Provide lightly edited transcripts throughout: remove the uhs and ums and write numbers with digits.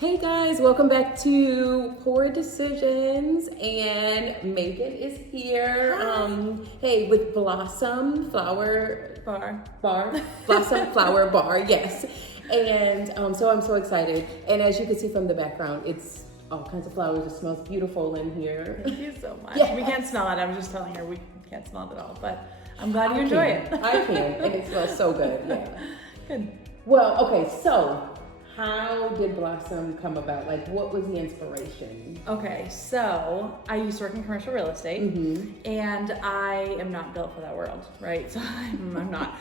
Hey guys, welcome back to Pouur Decisions, and Megan is here. Hey, with Blossom Flower Bar, Blossom Flower Bar, yes. And so I'm so excited. And as you can see from the background, it's all kinds of flowers. It smells beautiful in here. Thank you so much. Yeah. We can't smell it. I was just telling her we can't smell it at all, but I'm glad you enjoy it. I can, and it smells so good. Yeah. Good. Well, okay, so how did Blossom come about? Like, what was the inspiration? Okay, so I used to work in commercial real estate, and I am not built for that world, right? So I'm not.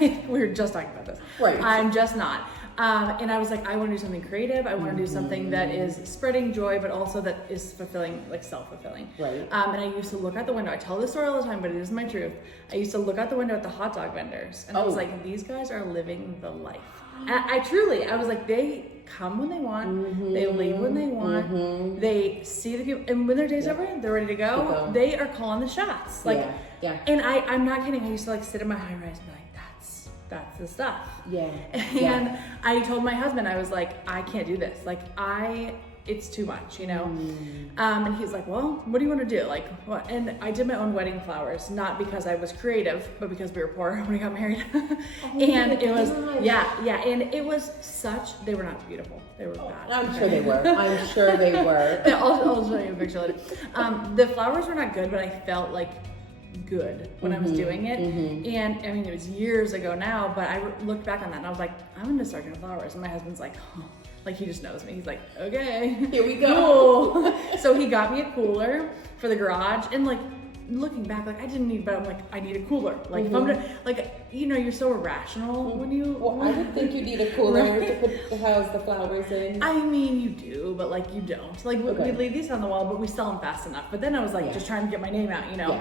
We were just talking about this. Right. I'm just not. And I was like, I want to do something creative. I want to do something that is spreading joy, but also that is fulfilling, like self-fulfilling. Right. And I used to look out the window. I tell this story all the time, but it is my truth. I used to look out the window at the hot dog vendors, and I was like, these guys are living the life. And I was like, they come when they want, they leave when they want, they see the people, and when their day's over, they're ready to go. They are calling the shots. Like, and I'm not kidding. I used to like sit in my high rise and be like, that's the stuff. Yeah. And I told my husband, I was like, I can't do this. Like, it's too much, you know? And he's like, well, what do you want to do? Like, what? And I did my own wedding flowers, not because I was creative, but because we were poor when we got married. And it was, and it was they were not beautiful. They were bad. I'm sure they were. I'll show you a picture later. The flowers were not good, but I felt like good when I was doing it. And I mean, it was years ago now, but I looked back on that and I was like, I'm gonna start doing flowers. And my husband's like, oh. Like, he just knows me. He's like, okay, here we go. Cool. So he got me a cooler for the garage, and like looking back, like I didn't need, but I'm like, I need a cooler. Like if I'm gonna, like, you know, you're so irrational when you. Well, I would think you need a cooler to house the flowers in. I mean, you do, but like you don't. Like we leave these on the wall, but we sell them fast enough. But then I was like, just trying to get my name out, you know.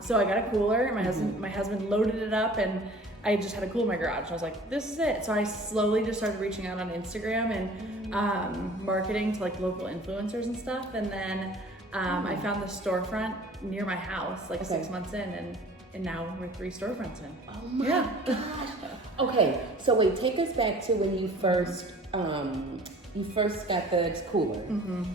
So I got a cooler. My husband loaded it up, and I just had a cooler in my garage. And I was like, this is it. So I slowly just started reaching out on Instagram and marketing to like local influencers and stuff. And then I found the storefront near my house like 6 months in, and now we're 3 storefronts in. Oh my gosh. Okay, so wait, take us back to when you first got the cooler.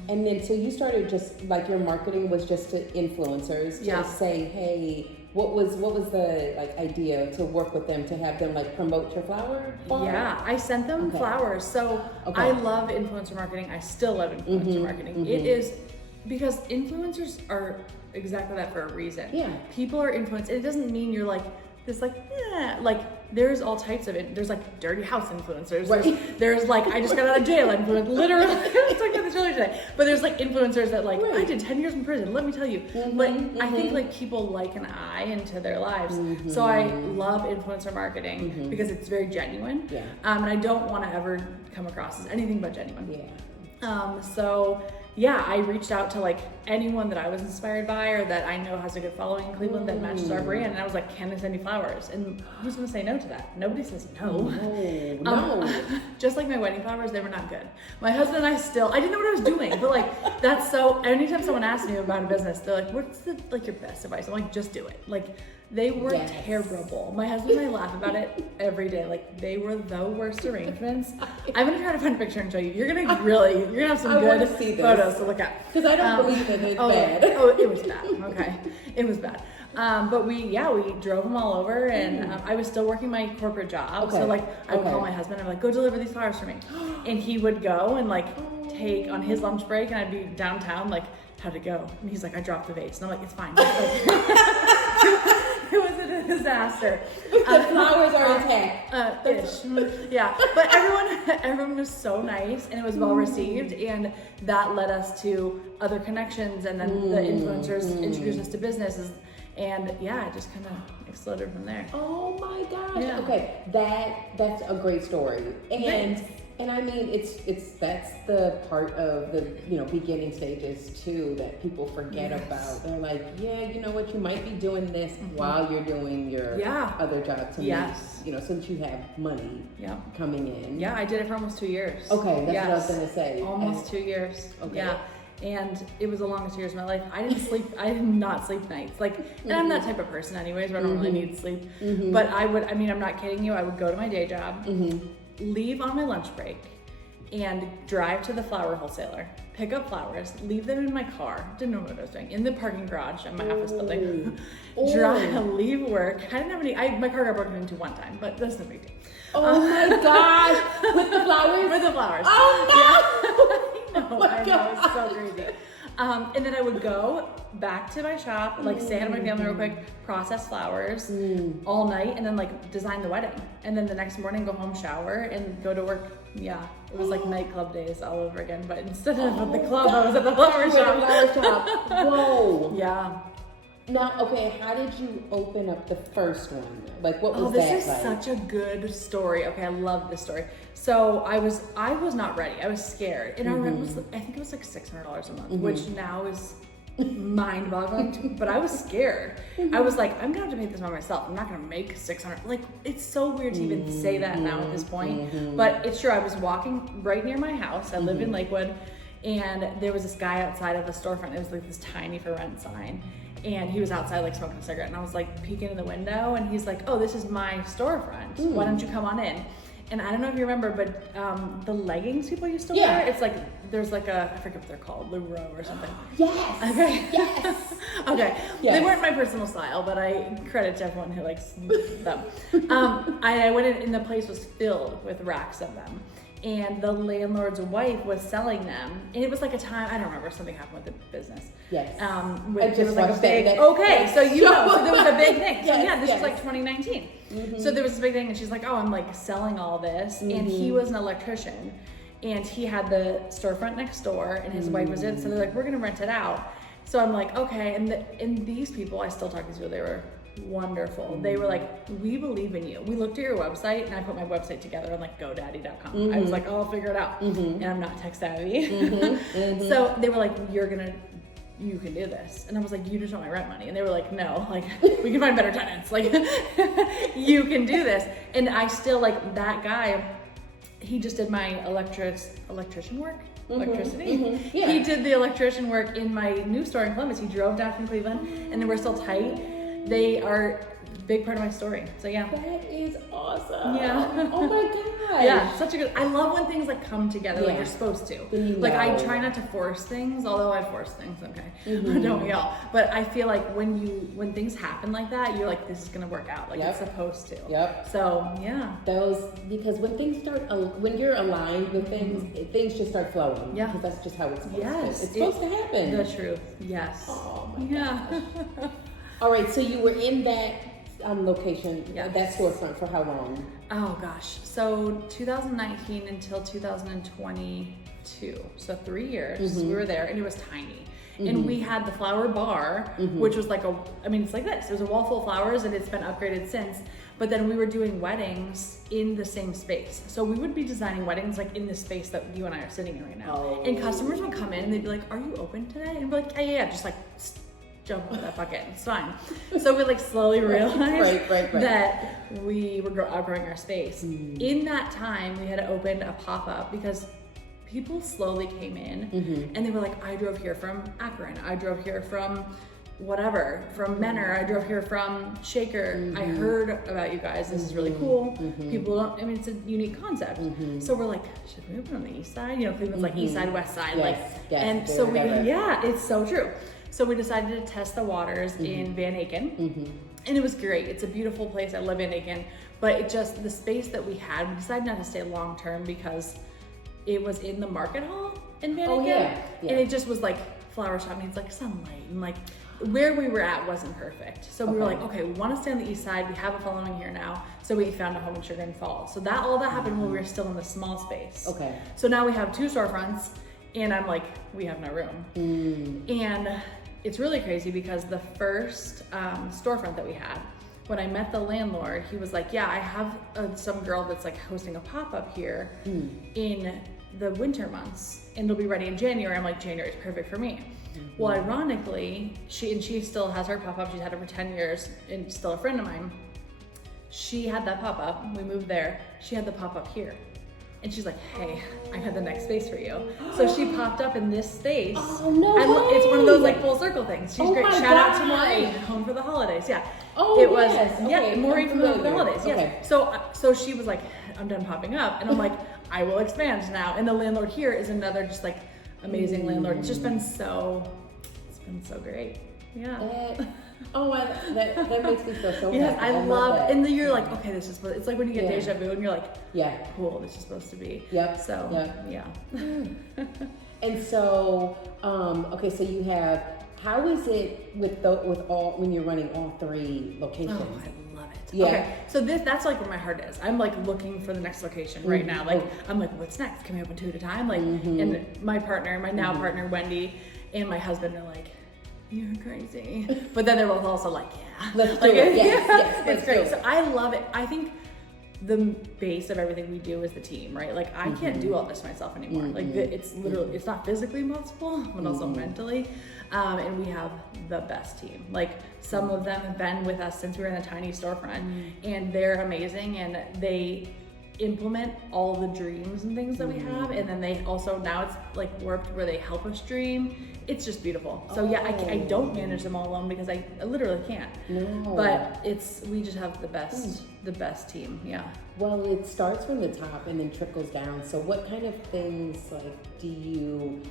And then so you started just like your marketing was just to influencers to say, hey, what was the like idea to work with them to have them like promote your flower bar? Yeah, I sent them flowers. So I love influencer marketing. I still love influencer marketing. It is because influencers are exactly that for a reason. Yeah. People are influenced. It doesn't mean you're like this, like, like there's all types of it. There's like dirty house influencers. There's like, I just got out of jail influencers. Literally, I was talking about this earlier today. But there's like influencers that like, I did 10 years in prison, let me tell you. But I think like people like an eye into their lives. So I love influencer marketing because it's very genuine. Yeah. And I don't want to ever come across as anything but genuine. Yeah. So yeah, I reached out to like anyone that I was inspired by or that I know has a good following in Cleveland that matches our brand. And I was like, can I send you flowers? And who's gonna say no to that? Nobody says no. No. Just like my wedding flowers, they were not good. My husband and I didn't know what I was doing, but like, that's so, anytime someone asks me about a business, they're like, what's like your best advice? I'm like, just do it. Like, they were terrible. My husband and I laugh about it every day. Like, they were the worst arrangements. I'm gonna try to find a picture and show you. You're gonna have some good photos to look at. Because I don't believe that it's bad. It was bad. Okay, it was bad. But we drove them all over, and I was still working my corporate job. So like, I would call my husband and I'm like, go deliver these flowers for me. And he would go and like take on his lunch break, and I'd be downtown like, how'd it go? And he's like, I dropped the vase. And I'm like, it's fine. It was a disaster. The flowers are intact. Ish. Yeah, but everyone was so nice, and it was well received, and that led us to other connections, and then the influencers introduced us to businesses, and yeah, it just kind of exploded from there. Oh my gosh. Yeah. Okay, that's a great story, and I mean that's the part of the beginning stages too that people forget about. They're like, yeah, you know what, you might be doing this while you're doing your other job to make, since you have money coming in. Yeah, I did it for almost 2 years. Okay, that's what I was gonna say. Almost 2 years. Okay. Yeah. And it was the longest years of my life. I did not sleep nights. Like, and I'm that type of person anyways, where I don't really need sleep. But I'm not kidding you, I would go to my day job, leave on my lunch break, and drive to the flower wholesaler, pick up flowers, leave them in my car, didn't know what I was doing, in the parking garage at my office building, drive, leave work. I didn't have any, my car got broken into one time, but that's no big deal. Oh my gosh, with the flowers? With the flowers. Oh no! Yeah. I know, it's so crazy. And then I would go back to my shop, like say hi to my family real quick, process flowers all night, and then like design the wedding. And then the next morning go home, shower, and go to work. Yeah, it was like nightclub days all over again, but instead of at the club, I was at the flower shop. Whoa. Yeah. Now, okay, how did you open up the first one? Like, what was that like? This is such a good story. Okay, I love this story. So I was not ready. I was scared, and I remember I think it was like $600 a month, which now is mind-boggling. But I was scared. I was like, I'm gonna have to pay this by myself. I'm not gonna make $600. Like, it's so weird to even say that now at this point, but it's true. I was walking right near my house. I live in Lakewood, and there was this guy outside of the storefront. It was like this tiny for rent sign. And he was outside like smoking a cigarette, and I was like peeking in the window, and he's like, oh, this is my storefront. Why don't you come on in? And I don't know if you remember, but the leggings people used to wear, it's like, there's like I forget what they're called, Luro or something. Yes. Okay. Yes. Okay. Yes. They weren't my personal style, but I credit to everyone who likes them. I went in, and the place was filled with racks of them. And the landlord's wife was selling them, and it was like a time, I don't remember, something happened with the business. Yes. There was like a big, so you know, so there was a big thing. So this was like 2019. So there was this big thing, and she's like, oh, I'm like selling all this. And he was an electrician, and he had the storefront next door, and his wife was in, so they're like, we're gonna rent it out. So I'm like, okay, and these people, I still talk to these people, they were wonderful. They were like, we believe in you. We looked at your website, and I put my website together on like GoDaddy.com. I was like, oh, I'll figure it out. And I'm not tech savvy. So they were like, you can do this. And I was like, you just want my rent money. And they were like, no, like, we can find better tenants. Like, you can do this. And I still, like, that guy, he just did my electrician work. Electricity. Yeah. He did the electrician work in my new store in Columbus. He drove down from Cleveland, and then we're still tight. They are a big part of my story. So yeah. That is awesome. Yeah. Oh my gosh. Yeah, such a good, I love when things like come together like you're supposed to. Like I try not to force things, although I force things, okay. Don't we all? But I feel like when things happen like that, you're like, this is gonna work out. Like it's supposed to. Yep. So yeah. Because when things start, when you're aligned with things, things just start flowing. Yeah. Because that's just how it's supposed to. Yes. It's supposed to happen. The truth. Yes. Oh my gosh. All right, so you were in that location, that storefront for how long? Oh gosh, so 2019 until 2022, so 3 years we were there, and it was tiny. And we had the flower bar, which was like it's like this. There's a wall full of flowers, and it's been upgraded since. But then we were doing weddings in the same space. So we would be designing weddings like in the space that you and I are sitting in right now. Oh. And customers would come in, and they'd be like, are you open today? And we're like, yeah, just like jump into that bucket, it's fine. So we like slowly realized that we were outgrowing our space. In that time, we had opened a pop-up because people slowly came in and they were like, I drove here from Akron, I drove here from whatever, from Menor, I drove here from Shaker, I heard about you guys, this is really cool. People don't, it's a unique concept. So we're like, should we open on the east side? You know, Cleveland's like east side, west side, and so it's so true. So we decided to test the waters in Van Aken, and it was great. It's a beautiful place. I love Van Aken, but it just, the space that we had, we decided not to stay long term because it was in the market hall in Van Aken, and it just was like flower shop needs like sunlight, and like where we were at wasn't perfect. So we were like, okay, we want to stay on the east side. We have a following here now, so we found a home in Sugar and Falls. So all that happened when we were still in the small space. Okay. So now we have 2 storefronts, and I'm like, we have no room, and it's really crazy because the first storefront that we had, when I met the landlord, he was like, yeah, I have some girl that's like hosting a pop-up here in the winter months, and it'll be ready in January. I'm like, January is perfect for me. Well, ironically, she still has her pop-up. She's had it for 10 years and still a friend of mine. She had that pop-up, we moved there. She had the pop-up here. And she's like, hey, I got the next space for you. So she popped up in this space. Oh, no way. It's one of those like full circle things. She's great. Shout out to Maureen, Home for the Holidays. Yeah. It was, Maureen from the holidays. Yes. So she was like, I'm done popping up. And I'm like, I will expand now. And the landlord here is another just like amazing landlord. It's just been so great. Yeah. That makes me feel so yes, happy. I love it. And then you're like, okay, this is supposed, it's like when you get deja vu and you're like, yeah, cool, this is supposed to be. Yep. So, yeah. And so, okay, so you have, how is it with all, when you're running all 3 locations? Oh, I love it. Yeah. Okay, so that's like where my heart is. I'm like looking for the next location right now. Like, I'm like, what's next? Can we open 2 at a time? Like, and my partner, my now partner, Wendy, and my husband are like, you're crazy. But then they're both also like, yeah. Let's do it. Yes, it's great. So I love it. I think the base of everything we do is the team, right? Like I can't do all this myself anymore. Like it's literally, it's not physically possible, but also mentally. And we have the best team. Like some of them have been with us since we were in the tiny storefront, and they're amazing, and they implement all the dreams and things that we have, and then they also, now it's like warped where they help us dream. It's just beautiful. So yeah, I don't manage them all alone because I literally can't. No. But we just have the best team. Yeah. Well, it starts from the top and then trickles down. So what kind of things like do you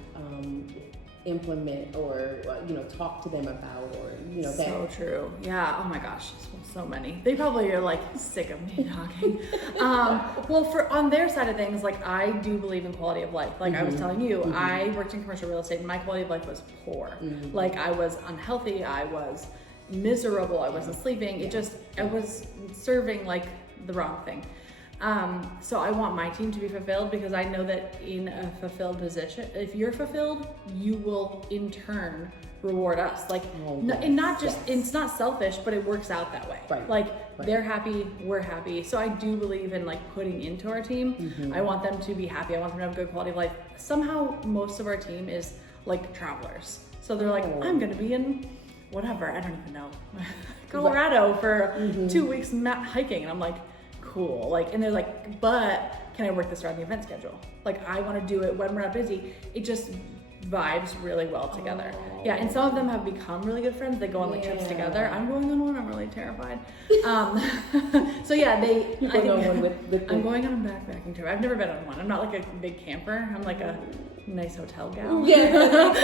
implement or talk to them about, or so true. Yeah. Oh my gosh, so many. They probably are like sick of me talking. Well, on their side of things, like I do believe in quality of life. Like I was telling you, I worked in commercial real estate and my quality of life was poor. Like I was unhealthy, I was miserable, I wasn't sleeping. I was serving like the wrong thing. So I want my team to be fulfilled, because I know that in a fulfilled position, if you're fulfilled, you will in turn reward us. Like, and not just, it's not selfish, but it works out that way. Right. Like they're happy, we're happy. So I do believe in like putting into our team. I want them to be happy. I want them to have good quality of life. Somehow most of our team is like travelers. So they're like, I'm going to be in whatever, I don't even know, Colorado for 2 weeks hiking. And I'm like, cool. Like, and they're like, but can I work this around the event schedule? Like, I want to do it when we're not busy. It just vibes really well together. Yeah, and some of them have become really good friends. They go on like trips together. I'm going on one. I'm really terrified. So yeah, I'm going on a backpacking trip. I've never been on one. I'm not like a big camper. I'm like a nice hotel gal. Yeah.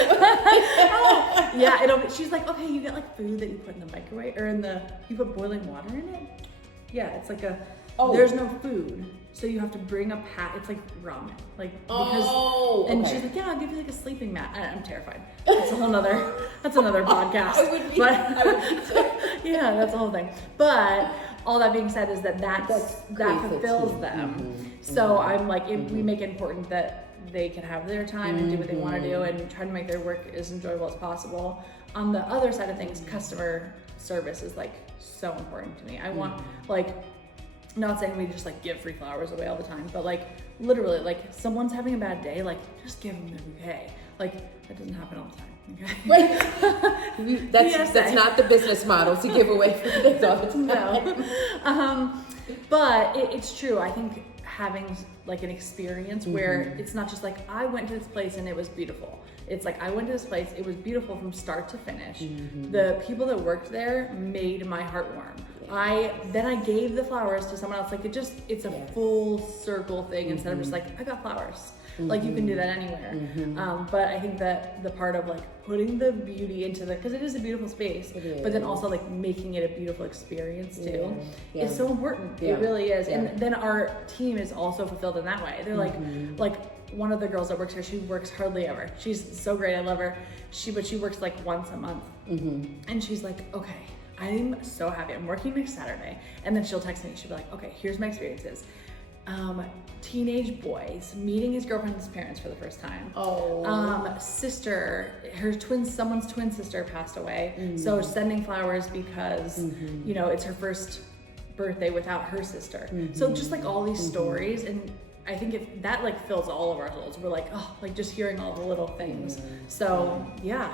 Yeah. She's like, okay, you get like food that you put in the microwave, or you put boiling water in it. Yeah, it's like there's no food, so you have to bring a it's like ramen, like because. And she's like, yeah, I'll give you like a sleeping mat. I'm terrified. That's another podcast. I would be yeah, that's the whole thing. But all that being said is that fulfills them. So I'm like, we make it important that they can have their time and do what they want to do, and try to make their work as enjoyable as possible. On the other side of things, customer service is like so important to me. I want not saying we just like give free flowers away all the time, but like literally, like someone's having a bad day, like just give them their bouquet. Like that doesn't happen all the time. Okay? Right. That's not the business model to give away free things all the time. No. But it's true. I think having like an experience where it's not just like, I went to this place and it was beautiful. It's like, I went to this place, it was beautiful from start to finish. The people that worked there made my heart warm. Then I gave the flowers to someone else. Like it's a full circle thing instead of just like, I got flowers. Like you can do that anywhere. But I think that the part of like putting the beauty into because it is a beautiful space, but then also like making it a beautiful experience too, is so important. It really is. And then our team is also fulfilled in that way. They're like one of the girls that works here, she works hardly ever. She's so great, I love her. But she works like once a month. And she's like, okay, I'm so happy. I'm working next Saturday. And then she'll text me. She'll be like, okay, here's my experiences. Teenage boys meeting his girlfriend's parents for the first time. Sister, someone's twin sister passed away. So sending flowers because, it's her first birthday without her sister. So just like all these stories, and I think if that like fills all of our souls. We're like, like just hearing all the little things. So yeah,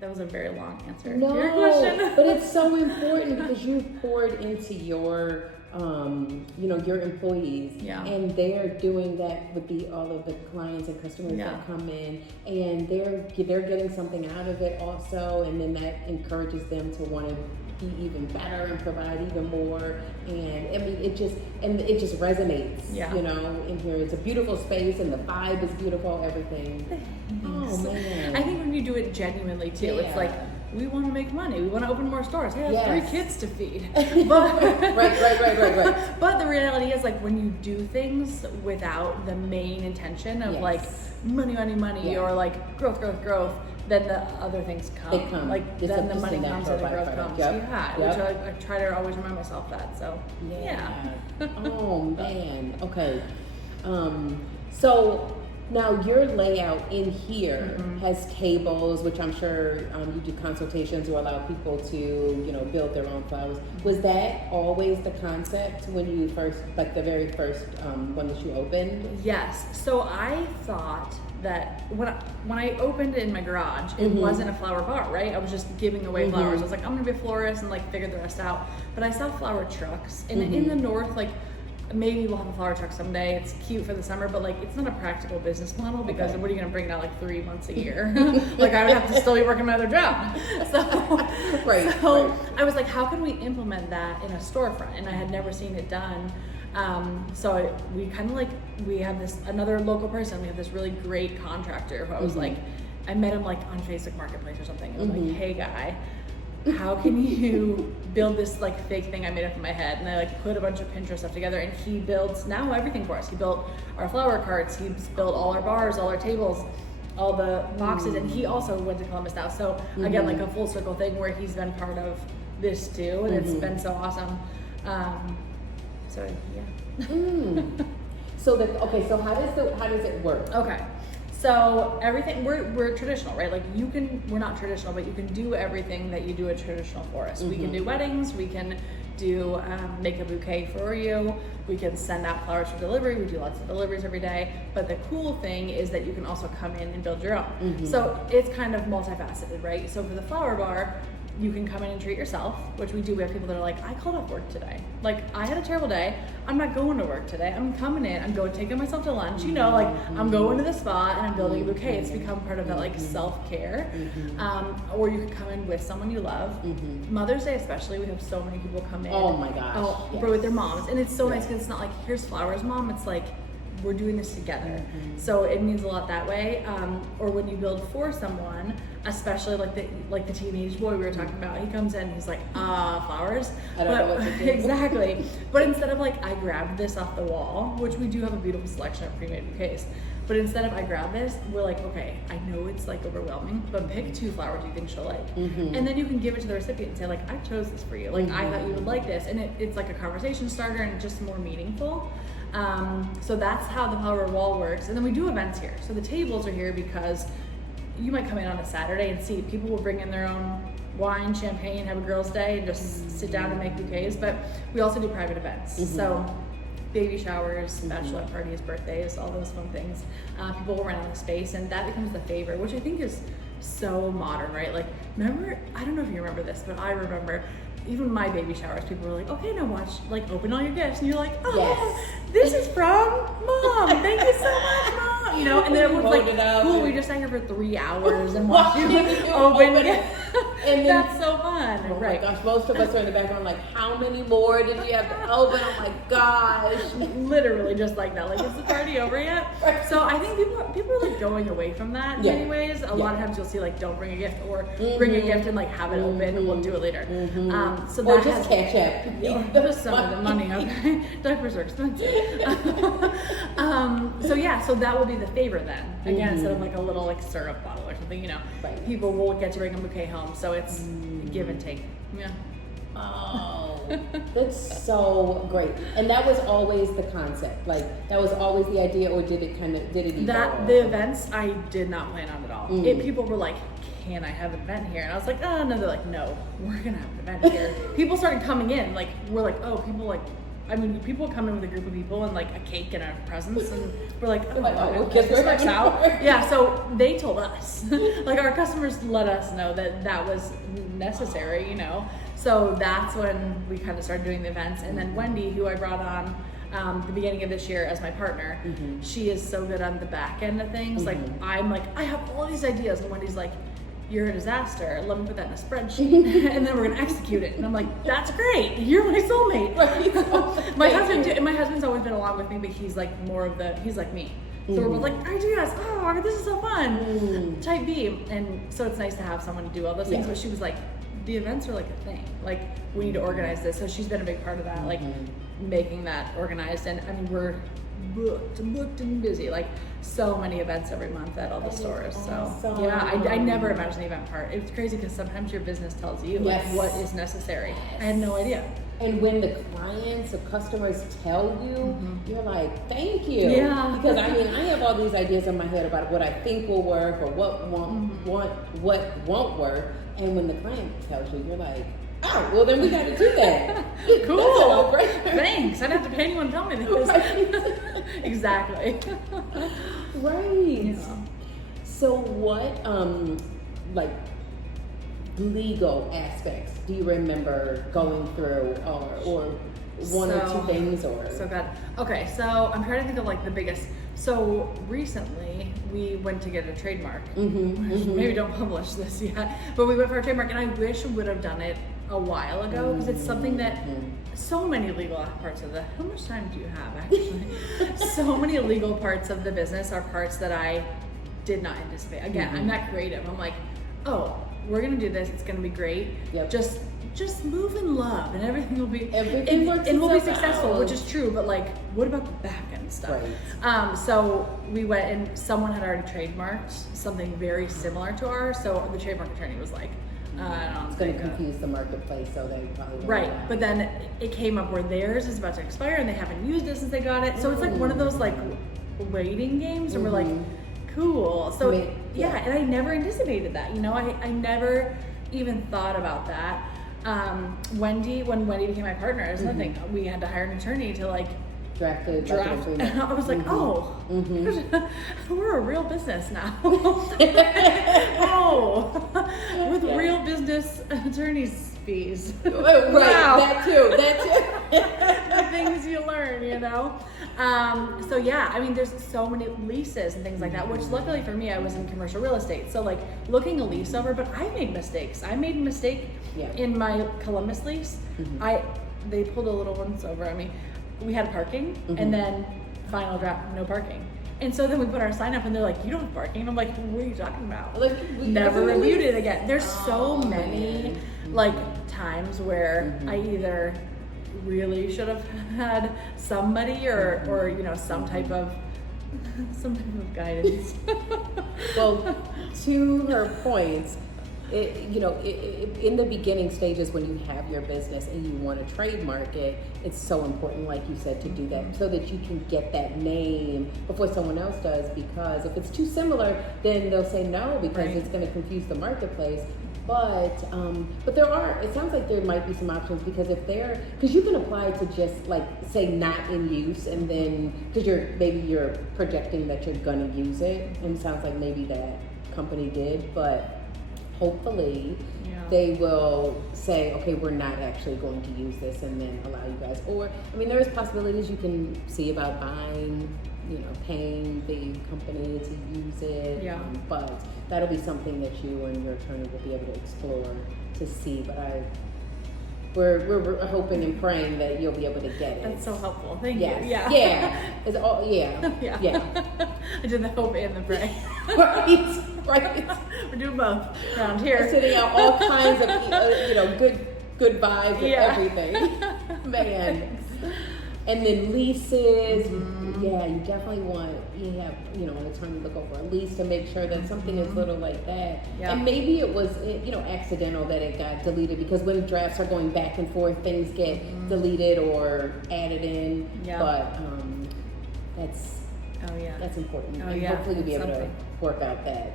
that was a very long answer to your question. But it's so important because you poured into your your employees, and they're doing that with all of the clients and customers that come in, and they're getting something out of it also, and then that encourages them to want to be even better and provide even more. And I mean, it just resonates, in here. It's a beautiful space, and the vibe is beautiful, everything. Oh man, I think when you do it genuinely too, it's like, we want to make money. We want to open more stores. I have 3 kids to feed. But, right. But the reality is, like, when you do things without the main intention of like money, or like growth, then the other things come. They come. Like It's then the money comes and the growth comes. Which I try to always remind myself that. So Oh man. Okay. So now your layout in here has tables, which I'm sure you do consultations or allow people to, build their own flowers. Was that always the concept when you first, like the very first one that you opened? Yes. So I thought that when I opened in my garage, it wasn't a flower bar, right? I was just giving away flowers. I was like, I'm gonna be a florist and like figure the rest out. But I saw flower trucks, and in the north, like, maybe we'll have a flower truck someday. It's cute for the summer, but like it's not a practical business model because what are you gonna bring it out like 3 months a year? Like I would have to still be working my other job. So I was like, how can we implement that in a storefront? And I had never seen it done. So we kind of like, we have this another local person. We have this really great contractor who I was like, I met him like on Facebook Marketplace or something. And I'm like, hey guy, how can you build this like fake thing I made up in my head? And I like put a bunch of Pinterest stuff together, and he builds now everything for us. He built our flower carts, he's built all our bars, all our tables, all the boxes, and he also went to Columbus now. So again, like a full circle thing where he's been part of this too, and it's been so awesome. So So how does it work? Okay. So everything, we're traditional, right? Like we're not traditional, but you can do everything that you do a traditional florist. We can do weddings, we can do, make a bouquet for you, we can send out flowers for delivery, we do lots of deliveries every day. But the cool thing is that you can also come in and build your own. So it's kind of multifaceted, right? So for the flower bar, you can come in and treat yourself, which we do. We have people that are like, I called off work today. Like, I had a terrible day. I'm not going to work today. I'm coming in. I'm going taking myself to lunch. Like, I'm going to the spa and I'm building a bouquet. It's become part of that like self-care. Or you can come in with someone you love. Mother's Day especially, we have so many people come in. Oh my gosh. With their moms, and it's so nice because it's not like, here's flowers, mom. It's like, we're doing this together. So it means a lot that way. Or when you build for someone, especially like the teenage boy we were talking about, he comes in, he's like, flowers. I don't know what to do. Exactly. But instead of like, I grabbed this off the wall, which we do have a beautiful selection of pre-made bouquets, but instead of I grab this, we're like, okay, I know it's like overwhelming, but pick 2 flowers you think she'll like. And then you can give it to the recipient and say like, I chose this for you. Like, I thought you would like this. And it's like a conversation starter and just more meaningful. So that's how the flower wall works. And then we do events here. So the tables are here because you might come in on a Saturday and see people will bring in their own wine, champagne, have a girls' day, and just sit down and make bouquets. But we also do private events. So baby showers, bachelorette parties, birthdays, all those fun things. People will rent out the space, and that becomes the favorite, which I think is so modern, right? Like, remember, I don't know if you remember this, but I remember even my baby showers, people were like, okay, now watch, like, open all your gifts. And you're like, oh, this is from Mom. Thank you so much, Mom. And then everyone's like, cool, we just sat here for 3 hours and watched you open gifts. And that's so fun. Oh my gosh, most of us are in the background like, how many more did you have to open? Oh my gosh. Literally just like that. Like, is the party over yet? So I think people are like going away from that in many ways. A lot of times you'll see like, don't bring a gift, or bring a gift and like have it open and we'll do it later. So or just catch up. Just some of the money, okay? Diapers are expensive. So that will be the favor then. Again, instead of like a little like syrup bottle or something, people will get to bring a bouquet home. So it's give and take. Yeah. Oh, that's so great. And that was always the concept. Like, that was always the idea, or did it evolve? The events I did not plan on at all. People were like, can I have an event here? And I was like, oh no. They're like, no, we're gonna have an event here. People started coming in, like, we're like, oh, people come in with a group of people and like a cake and a presents, and we're like, this works out. Yeah, so they told us, like, our customers let us know that was necessary, So that's when we kind of started doing the events. And then Wendy, who I brought on the beginning of this year as my partner, she is so good on the back end of things. Like I'm like, I have all these ideas, and Wendy's like, you're a disaster. Let me put that in a spreadsheet, and then we're gonna execute it. And I'm like, that's great. You're my soulmate. My husband, and my husband's always been along with me, but he's like he's like me. So we're both like, ideas. Oh, this is so fun. Type B, and so it's nice to have someone to do all those things. But she was like, the events are like a thing. Like we need to organize this. So she's been a big part of that, like making that organized. And I mean, we're booked and busy. Like so many events every month at all the stores. So yeah, I never imagined the event part. It's crazy because sometimes your business tells you like what is necessary. I had no idea. And when the clients or customers tell you, you're like, thank you. Yeah. Because I mean, I have all these ideas in my head about what I think will work or what won't work. And when the client tells you, you're like, oh, well then we got to do that. Cool. Thanks. I don't have to pay anyone to tell me this. Right. Exactly. Right. Yeah. So what, like, legal aspects do you remember going through, or one or two things, or so that okay, so I'm trying to think of like the biggest. So recently we went to get a trademark. Maybe don't publish this yet, but we went for a trademark, and I wish we would have done it a while ago, because it's something that so many legal parts of how much time do you have actually? So many legal parts of the business are parts that I did not anticipate. Again, I'm not creative. I'm like, oh, we're gonna do this. It's gonna be great. Yep. Just move in love, and everything will be and we'll be successful, which is true. But like, what about the back end stuff? Right. So we went, and someone had already trademarked something very similar to ours. So the trademark attorney was like, it's going to confuse the marketplace, so they probably won't. Right. But then it came up where theirs is about to expire, and they haven't used it since they got it. So it's like one of those like waiting games, and we're like, cool. So and I never anticipated that. You know, I never even thought about that. When Wendy became my partner, it was nothing. We had to hire an attorney to like draft. And I was like, we're a real business now. With real business attorneys fees. Right, wow. that too. The things you learn, you know. So yeah, I mean, there's so many leases and things like that, which luckily for me, I was in commercial real estate. So like looking a lease over, but I made mistakes. I made a mistake in my Columbus lease. They pulled a little once over. I mean, we had parking, and then final draft, no parking. And so then we put our sign up, and they're like, you don't have parking. And I'm like, what are you talking about? Like, we never reviewed it again. There's so many like times where I either really should have had somebody or you know, some type of guidance. Well, to her point, in the beginning stages when you have your business and you want to trademark it, it's so important, like you said, to do that so that you can get that name before someone else does, because if it's too similar, then they'll say no, because it's going to confuse the marketplace. But it sounds like there might be some options, because because you can apply to just like say not in use, and then because you're projecting that you're gonna use it, and it sounds like maybe that company did, but hopefully they will say, okay, we're not actually going to use this, and then allow you guys. Or I mean, there's possibilities you can see about buying, paying the company to use it. Yeah. But that'll be something that you and your attorney will be able to explore to see. But we're hoping and praying that you'll be able to get it. That's so helpful. Thank you. Yeah. Yeah. It's all. Yeah. Yeah. I did the hope and the pray. Right. We're doing both around here. We're sending out all kinds of good vibes and everything. Man. And then leases, you definitely want an attorney look over a lease to make sure that something is little like that. Yeah. And maybe it was accidental that it got deleted, because when drafts are going back and forth, things get deleted or added in. Yeah. But that's important. And hopefully you'll be able to work out that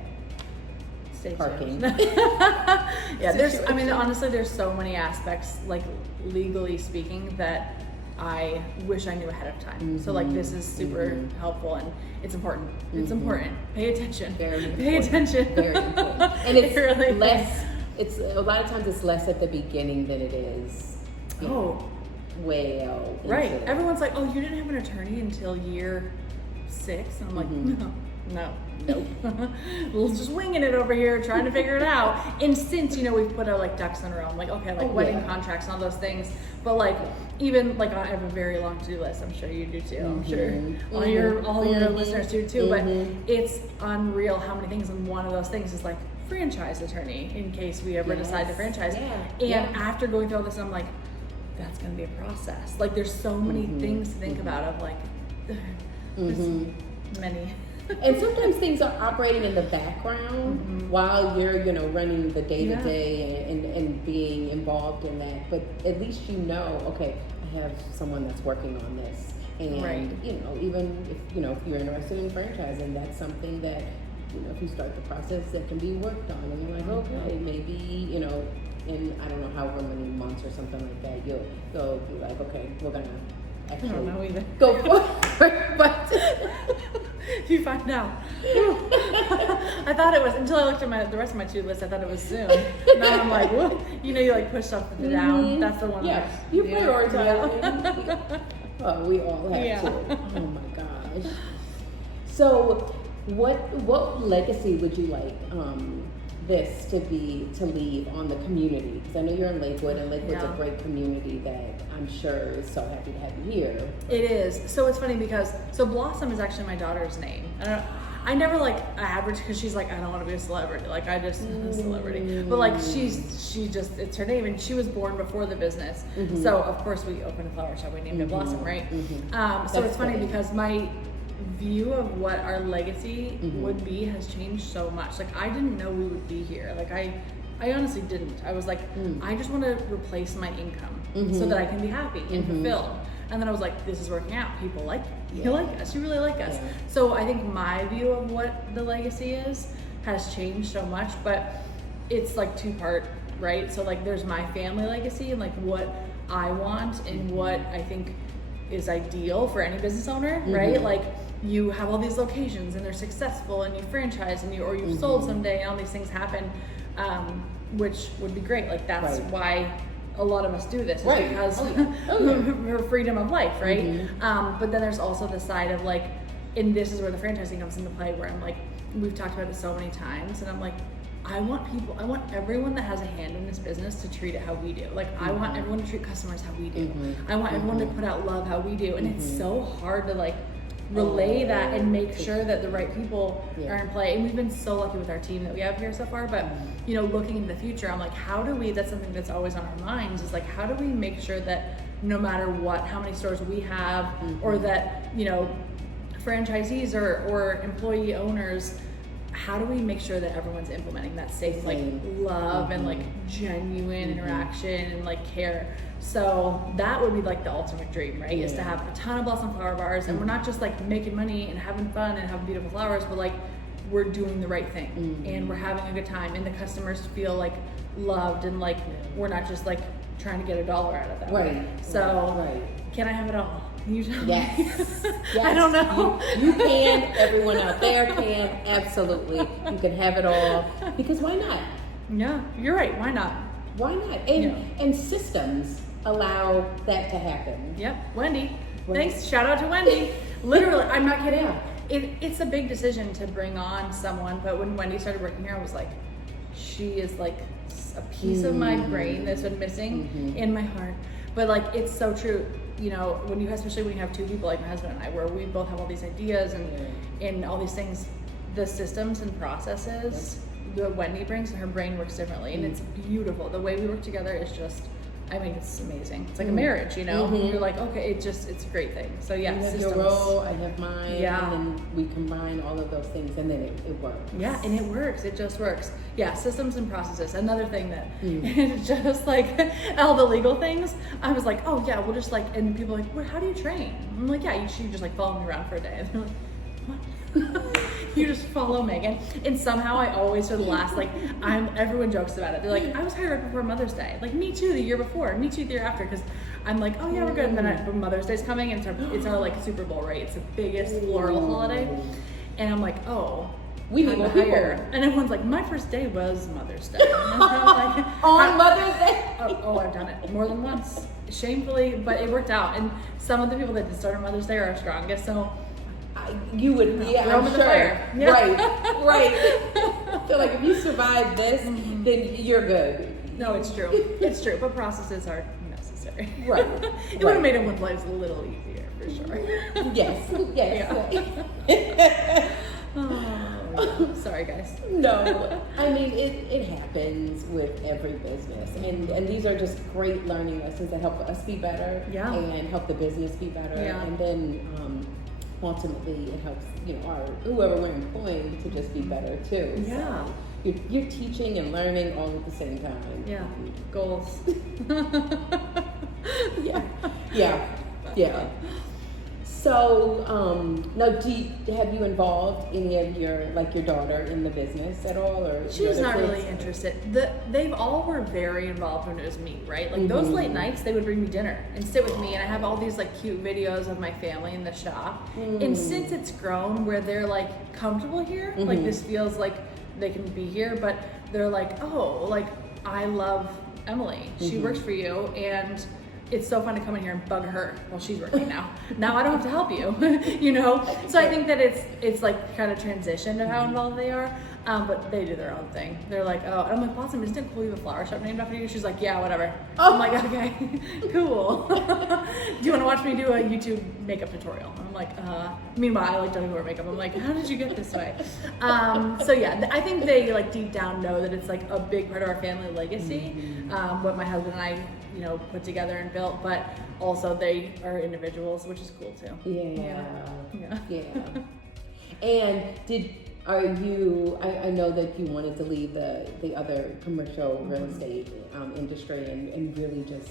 parking. Honestly, there's so many aspects, like legally speaking, that I wish I knew ahead of time. So like, this is super helpful, and it's important. It's important. Pay attention. Very important. Pay attention. Very important. And it's really less it's a lot of times it's less at the beginning than it is. Well, right. Everyone's like, oh, you didn't have an attorney until year 6, and I'm like, nope. We're just winging it over here, trying to figure it out. And since we've put our like ducks in a row, I'm like, okay, like wedding contracts and all those things, but like even like I have a very long to-do list. I'm sure you do too. I'm sure all your listeners do too. But it's unreal how many things, and one of those things is like franchise attorney in case we ever decide to franchise. And after going through all this, I'm like, that's going to be a process. Like there's so many things to think about. Of like, there's many. And sometimes things are operating in the background while you're, running the day-to-day and being involved in that. But at least okay, I have someone that's working on this. And, even if, if you're interested in franchising, that's something that, if you start the process, that can be worked on. And you're like, okay, maybe, in I don't know however many months or something like that, you'll be like, okay, we're going to actually I don't know either. Go for it. But you find out. I thought it was, until I looked at the rest of my to-do list, I thought it was soon. Now I'm like, what? You like push stuff down. That's the one. Yeah, you prioritize. Oh, we all have to. Oh my gosh. So, what legacy would you like this to leave on the community? Because I know you're in Lakewood, and Lakewood's a great community that I'm sure is so happy to have you here. It is. So it's funny because Blossom is actually my daughter's name. I never like average because she's like, I don't want to be a celebrity. Like I just am a celebrity. But like she just, it's her name, and she was born before the business. So of course we opened a flower shop. We named it Blossom, right? So it's funny because my view of what our legacy would be has changed so much. Like I didn't know we would be here. Like I honestly didn't. I was like, I just want to replace my income so that I can be happy and fulfilled. And then I was like, this is working out. People like it. You like us. You really like us. So I think my view of what the legacy is has changed so much, but it's like two-part, right? So like there's my family legacy and like what I want and what I think is ideal for any business owner, right? Like you have all these locations and they're successful and you franchise and you've sold someday and all these things happen, which would be great. Like that's why a lot of us do this, because for freedom of life, right? But then there's also the side of like, and this is where the franchising comes into play, where I'm like, we've talked about it so many times, and I'm like, I want everyone that has a hand in this business to treat it how we do. Like I want everyone to treat customers how we do. I want everyone to put out love how we do. And it's so hard to like relay that and make sure that the right people are in play. And we've been so lucky with our team that we have here so far, but looking into the future, I'm like, how do we, that's something that's always on our minds, is like, how do we make sure that no matter what, how many stores we have, or that, franchisees or employee owners, how do we make sure that everyone's implementing that safe, like love and like genuine interaction and like care? So that would be like the ultimate dream, right? Is to have a ton of Blossom flower bars, and we're not just like making money and having fun and having beautiful flowers, but like we're doing the right thing and we're having a good time, and the customers feel like loved, and like we're not just like trying to get $1 out of that. So can I have it all? You tell me. Yes. I don't know. You can. Everyone out there can. Absolutely. You can have it all. Because why not? Yeah, you're right. Why not? Why not? And systems allow that to happen. Yep. Wendy. Thanks. Shout out to Wendy. Literally, I'm not kidding. It's a big decision to bring on someone, but when Wendy started working here, I was like, she is like a piece of my brain that's been missing in my heart. But like, it's so true. Especially when you have two people like my husband and I, where we both have all these ideas and all these things, the systems and processes that Wendy brings, and her brain works differently, and it's beautiful. The way we work together is just, it's amazing. It's like a marriage, You're like, okay, it's a great thing. So yeah, you have systems. your role, I have mine, and then we combine all of those things, and then it works. Yeah, and it works. It just works. Yeah, systems and processes. Another thing that it's just like all the legal things. I was like, oh yeah, we'll just like, and people are like, well, how do you train? I'm like, yeah, you should just like follow me around for a day. And they're like, what? You just follow Megan. And somehow I always, for the last, everyone jokes about it. They're like, I was hired right before Mother's Day. Like, me too, the year before. Me too, the year after. Because I'm like, oh yeah, we're good. And then Mother's Day's coming, and it's our like Super Bowl, right? It's the biggest floral holiday. And I'm like, oh, We need more people. And everyone's like, my first day was Mother's Day. And like, on Mother's Day? Oh, I've done it more than once. Shamefully, but it worked out. And some of the people that did start on Mother's Day are our strongest, so you would, yeah, I'm sure. Yeah. Right. So like if you survive this, then you're good. No, it's true. It's true. But processes are necessary. Right. It would have made everyone's lives a little easier, for sure. Yes. Yeah. Oh, sorry, guys. No, I mean it happens with every business, and these are just great learning lessons that help us be better, and help the business be better, and then ultimately it helps whoever we're employing to just be better too. Yeah. So you're teaching and learning all at the same time. Yeah. Goals. Yeah. So, now, have you involved any of your daughter in the business at all, or she was not really interested. They all were very involved when it was me, right? Like those late nights, they would bring me dinner and sit with me, and I have all these like cute videos of my family in the shop. And since it's grown where they're like comfortable here, like this feels like they can be here, but they're like, oh, like I love Emily. She works for you, and it's so fun to come in here and bug her while she's working now. Now I don't have to help you, So I think that it's like kind of transitioned to how involved they are, but they do their own thing. They're like, oh, and I'm like, Blossom, isn't it cool you have a flower shop named after you? She's like, yeah, whatever. Oh. I'm like, okay, cool. Do you want to watch me do a YouTube makeup tutorial? I'm like, meanwhile, I like don't even wear makeup. I'm like, how did you get this way? So yeah, I think they like deep down know that it's like a big part of our family legacy, what my husband and I put together and built, but also they are individuals, which is cool too. Yeah. And I know that you wanted to leave the other commercial real estate industry and really just,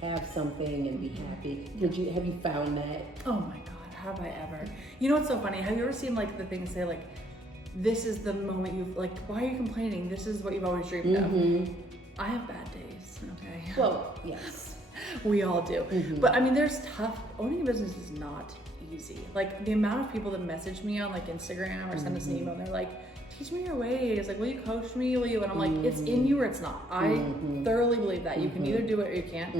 have something and be happy. Have you found that? Oh my God, have I ever? You know what's so funny? Have you ever seen like the things say like, this is the moment you've like, why are you complaining? This is what you've always dreamed of. I have bad days, okay? Well, yes. We all do. But I mean, there's tough, owning a business is not easy. Like the amount of people that message me on like Instagram or send us an email and they're like, teach me your ways. Like, will you coach me? Will you? And I'm like, it's in you or it's not. I thoroughly believe that. You can either do it or you can't.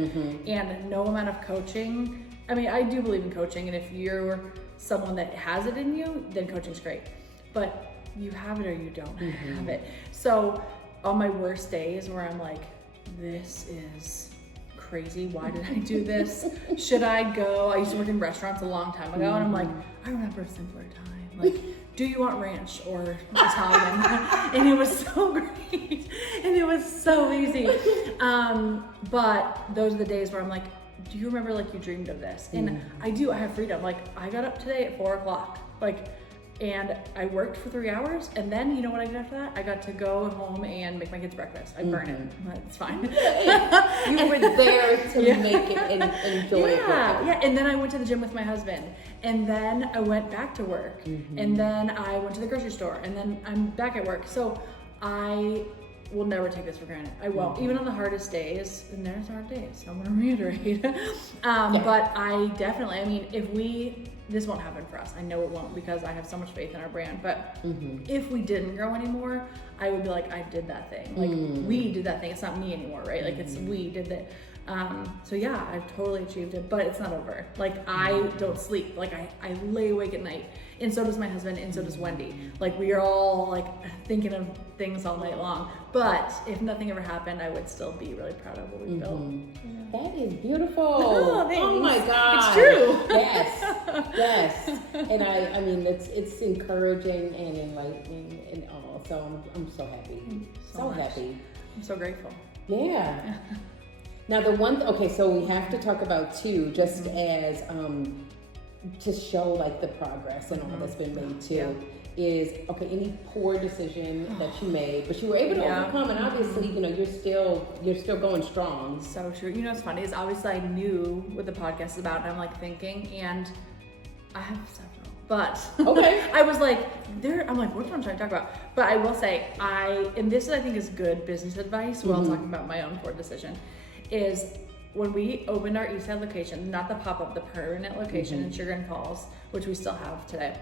And no amount of coaching, I mean, I do believe in coaching. And if you're someone that has it in you, then coaching's great. But you have it or you don't have it. So on my worst days where I'm like, this is crazy. Why did I do this? Should I go? I used to work in restaurants a long time ago, and I'm like, I remember a simpler time. Like, do you want ranch or Italian? And it was so great, and it was so easy. But those are the days where I'm like, do you remember like you dreamed of this? And I do. I have freedom. Like I got up today at 4:00. And I worked for 3 hours, and then you know what I did after that? I got to go home and make my kids breakfast. I burn it, but it's fine. You were there to make it and enjoy it. Yeah, and then I went to the gym with my husband, and then I went back to work, and then I went to the grocery store, and then I'm back at work. So I will never take this for granted. I won't, even on the hardest days, and there's hard days, so I'm gonna reiterate. But I definitely, I mean, this won't happen for us. I know it won't because I have so much faith in our brand. But if we didn't grow anymore, I would be like, I did that thing. Like we did that thing. It's not me anymore, right? Like it's we did that. So yeah, I've totally achieved it, but it's not over. Like I don't sleep. Like I lay awake at night, and so does my husband, and so does Wendy. Like we are all like thinking of things all night long. But if nothing ever happened, I would still be really proud of what we built. That is beautiful. Oh my God, it's true. Yes. And I mean, it's encouraging and enlightening and all. So I'm so happy. So happy. I'm so grateful. Yeah. Now so we have to talk about too, just as to show like the progress and all that's been made too, is any poor decision that you made, but you were able to overcome, and obviously, you're still going strong. So true. You know what's funny is obviously I knew what the podcast is about, and I'm like thinking, and I have several, but I was like, I'm like, what am I trying to talk about? But I will say, and this I think is good business advice while talking about my own poor decision, is when we opened our Eastside location, not the pop-up, the permanent location in Sugar and Falls, which we still have today,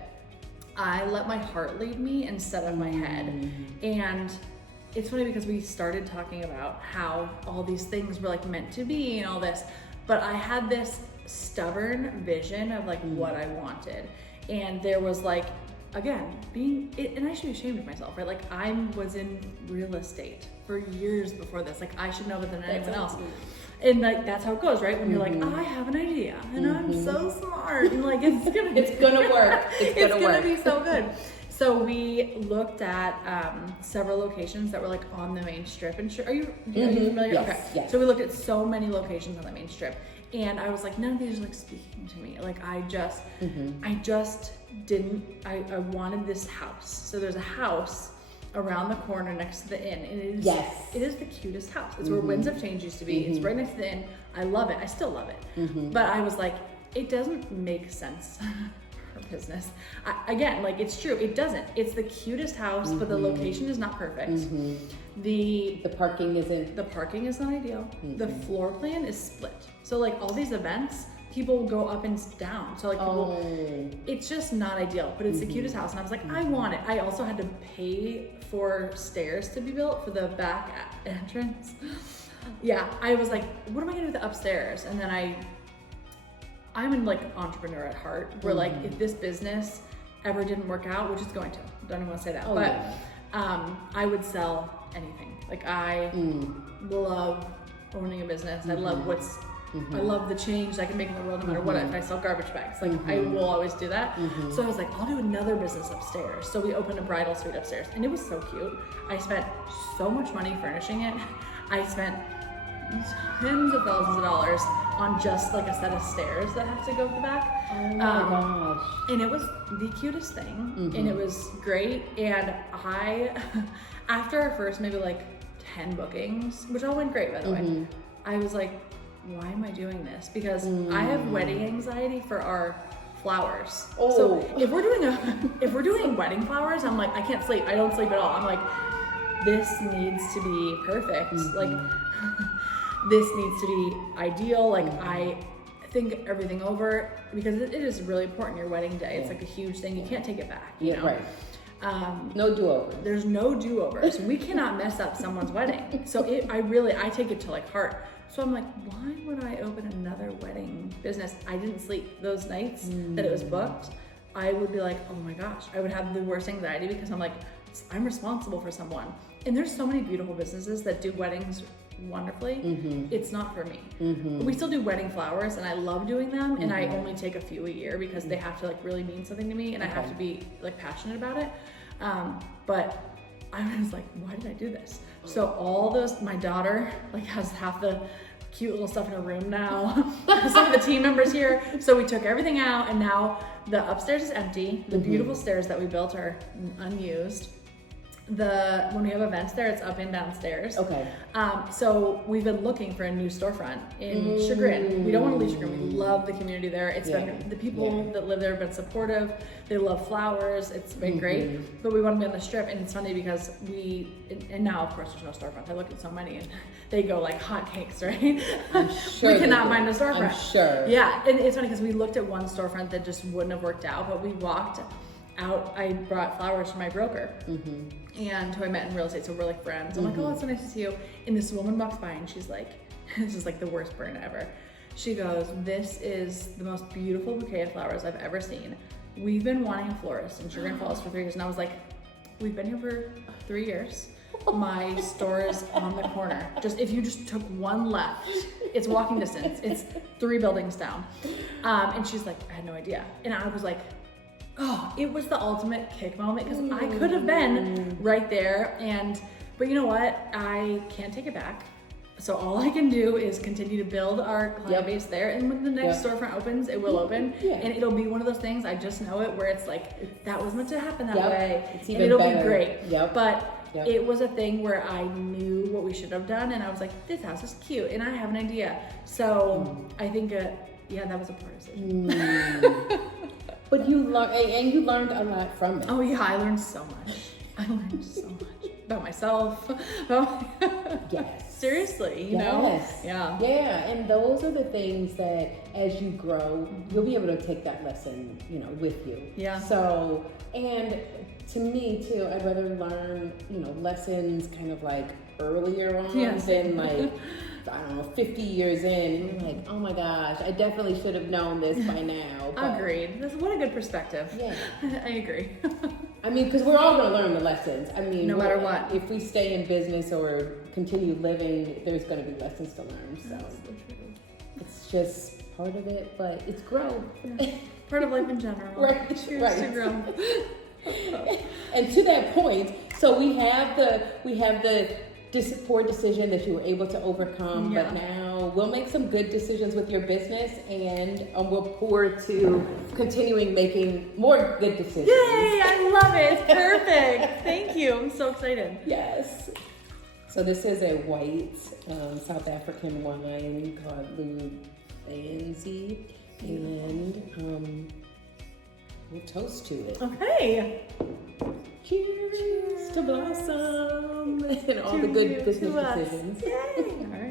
I let my heart lead me instead of my head. And it's funny because we started talking about how all these things were like meant to be and all this, but I had this stubborn vision of like what I wanted. And there was like, again, and I should be ashamed of myself, right? Like I was in real estate for years before this. Like I should know better than anyone else. And like that's how it goes, right? When you're like, I have an idea and I'm so smart and like it's gonna work. It's gonna be so good. So we looked at several locations that were like on the main strip. And are you familiar? Yes, okay. Yes. So we looked at so many locations on the main strip, and I was like, none of these are like speaking to me. Like I just didn't. I wanted this house. So there's a house around the corner next to the inn, and it is the cutest house. It's where Winds of Change used to be. It's right next to the inn. I love it. I still love it. But I was like, it doesn't make sense for business. Again, like it's true. It doesn't. It's the cutest house, but the location is not perfect. The parking isn't. The parking is not ideal. The floor plan is split. So like all these events, people will go up and down. So like people, it's just not ideal, but it's the cutest house. And I was like, I want it. I also had to pay for stairs to be built for the back entrance. Yeah, I was like, what am I gonna do with the upstairs? And then I'm an like entrepreneur at heart, where like if this business ever didn't work out, which it's going to, don't even want to say that, I would sell anything. Like I love owning a business. I love I love the change I can make in the world no matter what. If I sell garbage bags, like I will always do that. So I was like, I'll do another business upstairs. So we opened a bridal suite upstairs, and it was so cute. I spent so much money furnishing it. I spent tens of thousands of dollars on just like a set of stairs that have to go to the back. Oh my gosh. And it was the cutest thing, and it was great. And after our first maybe like 10 bookings, which all went great by the way, I was like, why am I doing this? Because I have wedding anxiety for our flowers. So if we're doing wedding flowers, I'm like, I can't sleep. I don't sleep at all. I'm like, this needs to be perfect. Like this needs to be ideal. Like I think everything over, because it is really important. Your wedding day, it's like a huge thing. You can't take it back. You know? Right. No do-overs. There's no do-overs. We cannot mess up someone's wedding. So I take it to like heart. So I'm like, why would I open another wedding business? I didn't sleep those nights that it was booked. I would be like, oh my gosh, I would have the worst anxiety because I'm like, I'm responsible for someone. And there's so many beautiful businesses that do weddings wonderfully. It's not for me. We still do wedding flowers, and I love doing them, and I only take a few a year because they have to like really mean something to me, and I have to be like passionate about it. But I was like, why did I do this? So my daughter like has half the cute little stuff in her room now. Some of the team members here. So we took everything out, and now the upstairs is empty. The beautiful stairs that we built are unused. When we have events there, it's up and downstairs. Okay. So we've been looking for a new storefront in Chagrin. We don't want to leave Chagrin. We love the community there. It's been, the people that live there have been supportive. They love flowers. It's been great. But we want to be on the strip, and it's funny because and now of course there's no storefront. I look at so many and they go like hotcakes, right? I'm sure we cannot find a storefront. I'm sure. Yeah, and it's funny because we looked at one storefront that just wouldn't have worked out, but we walked out. I brought flowers from my broker, and who I met in real estate, so we're like friends. I'm like, oh, it's so nice to see you. And this woman walks by, and she's like, this is like the worst burn ever. She goes, this is the most beautiful bouquet of flowers I've ever seen. We've been wanting a florist in Chagrin Falls for 3 years. And I was like, we've been here for 3 years. My store is on the corner. If you just took one left, it's walking distance. It's 3 buildings down. And she's like, I had no idea. And I was like, oh, it was the ultimate kick moment, because I could have been right there. But you know what? I can't take it back. So all I can do is continue to build our client base there. And when the next storefront opens, it will open. And it'll be one of those things, I just know it, where it's like, that was meant to happen that way. It's even and it'll better. Be great. But it was a thing where I knew what we should have done. And I was like, this house is cute and I have an idea. So I think, that was a poor decision. But you learned a lot from it. Oh yeah, I learned so much. about myself. Yes. Seriously, you know? Yeah. Yeah, and those are the things that as you grow, you'll be able to take that lesson, you know, with you. Yeah. So, and to me too, I'd rather learn, you know, lessons kind of like earlier on than like, I don't know, 50 years in, you're like, oh my gosh, I definitely should have known this by now. But, agreed. What a good perspective. Yeah. I agree. I mean, because we're all going to learn the lessons. I mean, no matter what. If we stay in business or continue living, there's going to be lessons to learn. So it's just part of it, but it's growth. Yeah. Part of life in general. Right. Choose to grow. And to that point, so we have the poor decision that you were able to overcome, but now we'll make some good decisions with your business, and we'll pour to continuing making more good decisions. Yay! I love it. It's perfect. Thank you. I'm so excited. Yes. So this is a white South African wine called Lubanzi, and we'll toast to it. Okay. Cheers to Blossom and all the good business decisions. Yay! All right.